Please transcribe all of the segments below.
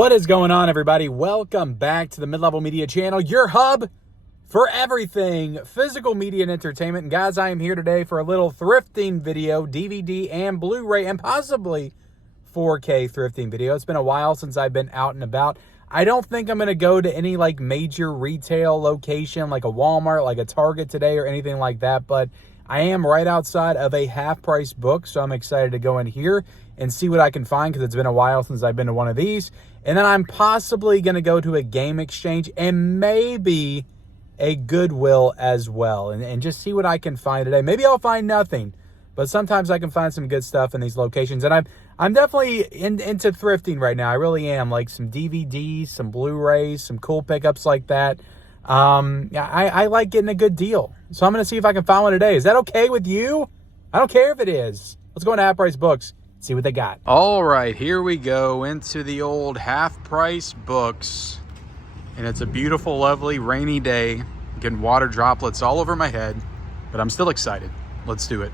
What is going on, everybody? Welcome back to the Mid-Level Media channel, your hub for everything physical media and entertainment. And guys, I am here today for a little thrifting video, DVD and Blu-ray, and possibly 4K thrifting video. It's been a while since I've been out and about. I don't think I'm going to go to any like major retail location like a Walmart, like a Target today or anything like that, but I am right outside of a half-price book, so I'm excited to go in here and see what I can find because it's been a while since I've been to one of these. And then I'm possibly going to go to a game exchange and maybe a Goodwill as well and just see what I can find today. Maybe I'll find nothing, but sometimes I can find some good stuff in these locations. And I'm definitely into thrifting right now. I really am. Like some DVDs, some Blu-rays, some cool pickups like that. I like getting a good deal. So I'm going to see if I can find one today. Is that okay with you? I don't care if it is. Let's go into Half Price Books, see what they got. All right, here we go into the old Half Price Books. And it's a beautiful, lovely, rainy day. Getting water droplets all over my head, but I'm still excited. Let's do it.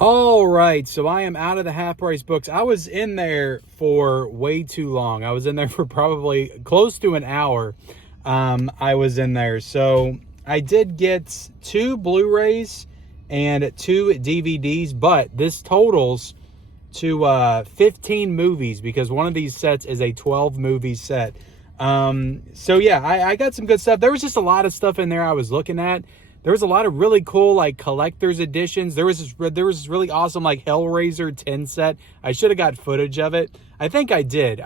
All right, so I am out of the half price books. I was in there for way too long. I was in there for probably close to an hour. I was in there. So I did get 2 Blu-rays and 2 DVDs, but this totals to 15 movies because one of these sets is a 12 movie set. So yeah, I got some good stuff. There was just a lot of stuff in there I was looking at. There was a lot of really cool like collector's editions. There was this really awesome like Hellraiser 10 set. I should have got footage of it. I think I did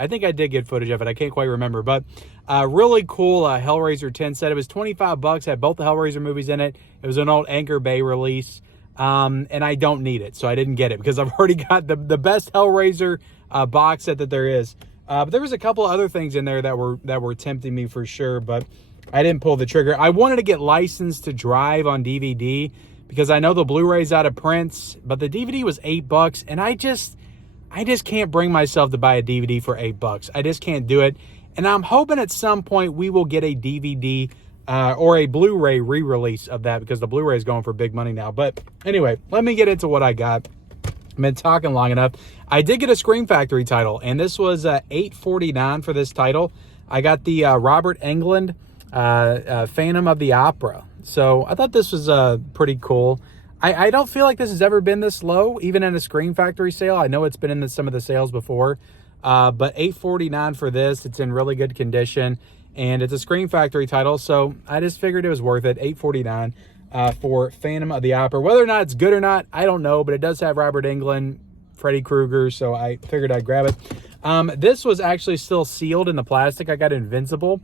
get footage of it. I can't quite remember, but really cool Hellraiser 10 set. It was $25, had both the Hellraiser movies in it. It was an old Anchor Bay release. And I don't need it, so I didn't get it because I've already got the best Hellraiser box set that there is. But there was a couple other things in there that were tempting me for sure, but I didn't pull the trigger. I wanted to get Licensed to Drive on DVD because I know the Blu-ray's out of print, but the DVD was $8, and I just can't bring myself to buy a DVD for $8. I just can't do it, and I'm hoping at some point we will get a DVD or a Blu-ray re-release of that because the Blu-ray is going for big money now. But anyway, let me get into what I got. I've been talking long enough. I did get a Scream Factory title, and this was $8.49 for this title. I got the Robert Englund Phantom of the Opera. So I thought this was pretty cool. I don't feel like this has ever been this low, even in a Scream Factory sale. I know it's been in some of the sales before, but $8.49 for this. It's in really good condition, and it's a Scream Factory title, so I just figured it was worth it. $8.49 for Phantom of the Opera. Whether or not it's good or not, I don't know, but it does have Robert Englund, Freddy Krueger, so I figured I'd grab it. This was actually still sealed in the plastic. I got Invincible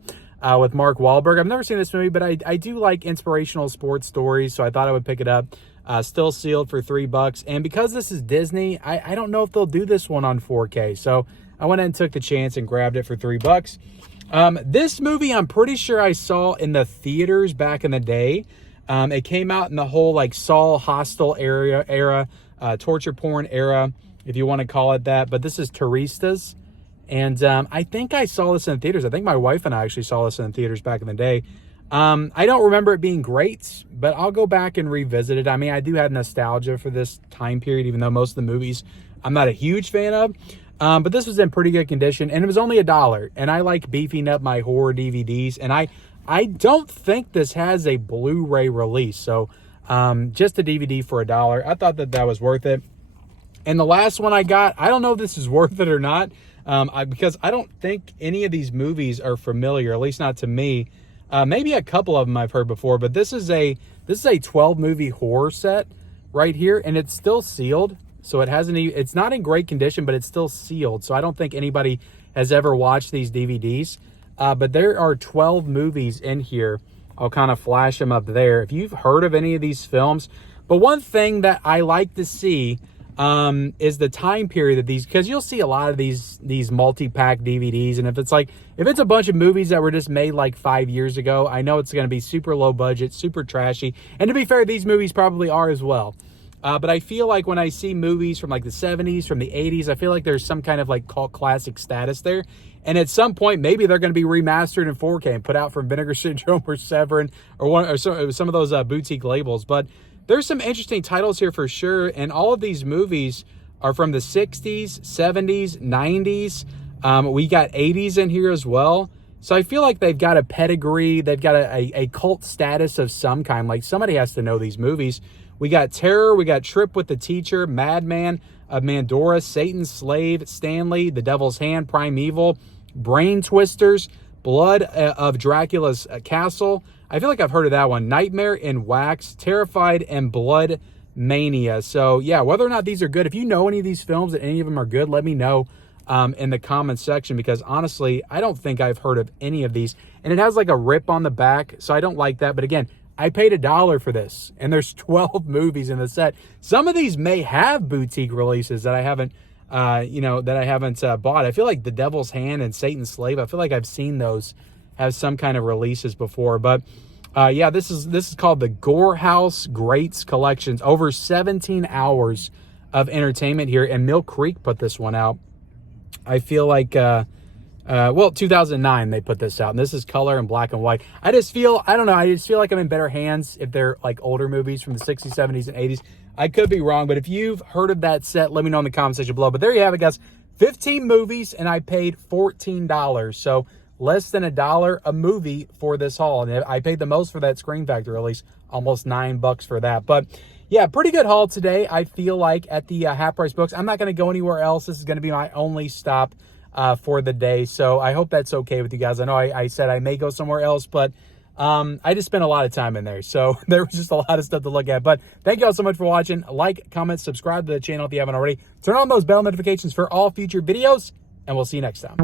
with Mark Wahlberg. I've never seen this movie, but I do like inspirational sports stories, so I thought I would pick it up. Still sealed for $3. And because this is Disney, I don't know if they'll do this one on 4K, so I went and took the chance and grabbed it for $3. This movie, I'm pretty sure I saw in the theaters back in the day. It came out in the whole like Saul Hostel era, torture porn era, if you want to call it that. But this is Turistas. And I think I saw this in the theaters. I think my wife and I actually saw this in the theaters back in the day. I don't remember it being great, but I'll go back and revisit it. I mean, I do have nostalgia for this time period, even though most of the movies I'm not a huge fan of. But this was in pretty good condition, and it was only $1. And I like beefing up my horror DVDs, and I don't think this has a Blu-ray release. So just a DVD for $1. I thought that was worth it. And the last one I got, I don't know if this is worth it or not, because I don't think any of these movies are familiar, at least not to me. Maybe a couple of them I've heard before, but this is a 12 movie horror set right here, and it's still sealed. So it's not in great condition, but it's still sealed. So I don't think anybody has ever watched these DVDs. But there are 12 movies in here. I'll kind of flash them up there. If you've heard of any of these films. But one thing that I like to see is the time period of these, because you'll see a lot of these multi-pack DVDs. And if it's a bunch of movies that were just made like 5 years ago, I know it's going to be super low budget, super trashy. And to be fair, these movies probably are as well. But I feel like when I see movies from like the 70s, from the 80s, I feel like there's some kind of like cult classic status there. And at some point, maybe they're going to be remastered in 4K and put out from Vinegar Syndrome or Severin or some of those boutique labels. But there's some interesting titles here for sure. And all of these movies are from the 60s, 70s, 90s. We got 80s in here as well. So I feel like they've got a pedigree. They've got a cult status of some kind. Like somebody has to know these movies. We got Terror, we got Trip with the Teacher, Madman, Mandora, Satan's Slave, Stanley, The Devil's Hand, Primeval, Brain Twisters, Blood of Dracula's Castle. I feel like I've heard of that one. Nightmare in Wax, Terrified, and Blood Mania. So yeah, whether or not these are good, if you know any of these films and any of them are good, let me know in the comments section, because honestly, I don't think I've heard of any of these. And it has like a rip on the back, so I don't like that. But again, I paid $1 for this, and there's 12 movies in the set. Some of these may have boutique releases that I haven't, bought. I feel like The Devil's Hand and Satan's Slave, I feel like I've seen those have some kind of releases before. But yeah, this is called the Gore House Greats Collections. Over 17 hours of entertainment here, and Mill Creek put this one out. I feel like well, 2009 they put this out, and this is color and black and white. I don't know, I just feel like I'm in better hands if they're like older movies from the 60s, 70s, and 80s. I could be wrong, but if you've heard of that set, let me know in the comment section below. But there you have it, guys. 15 movies, and I paid $14. So less than $1 a movie for this haul. And I paid the most for that Screen Factor, at least almost $9 for that. But yeah, pretty good haul today, I feel like, at the Half Price Books. I'm not going to go anywhere else. This is going to be my only stop for the day. So I hope that's okay with you guys. I know I said I may go somewhere else, but I just spent a lot of time in there. So there was just a lot of stuff to look at. But thank you all so much for watching. Like, comment, subscribe to the channel if you haven't already. Turn on those bell notifications for all future videos, and we'll see you next time.